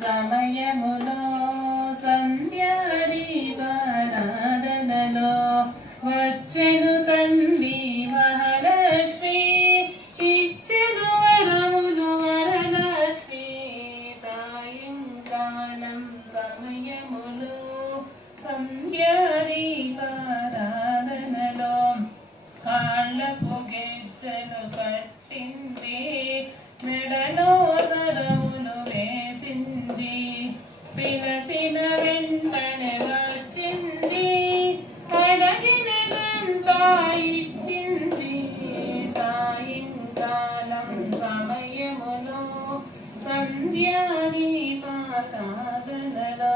సమయములో సంధ్యాదీపారాధనలో వచ్చెను తల్లి మహాలక్ష్మి ఇచ్చెను వరములు వరలక్ష్మి సాయంకాలం సమయములో సంధ్యాదీపారాధనలో కాళ్ళకు గెజ్జలు కట్టింది మెడలో సరములు వేసింది పిలచిన వెంటనే వచ్చింది అడగినదంతా ఇచ్చింది సాయంకాలం సమయములో సంధ్యాదీపారాధనలో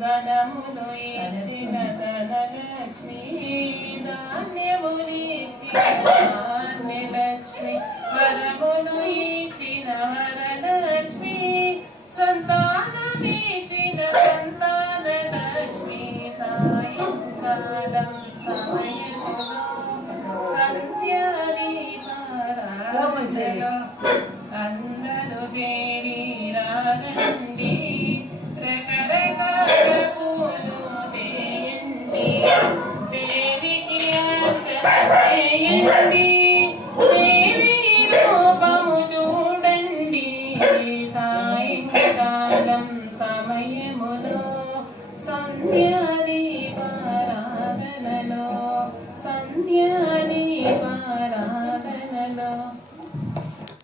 ధనములు ఇచ్చిన ధనలక్ష్మి ధాన్యములిచ్చిన ధాన్యలక్ష్మి వరములు ఇచ్చిన వరలక్ష్మి సంతానమిచ్చిన సంతానలక్ష్మి సాయంకాలం సమయములో సంధ్యాదీపారాధనలో అందరూ చేరి రండి రకరకాల పూలు వేయండి దేవికి అర్చన చేయండి దేవి రూపము చూడండి సాయంకాలం సమయం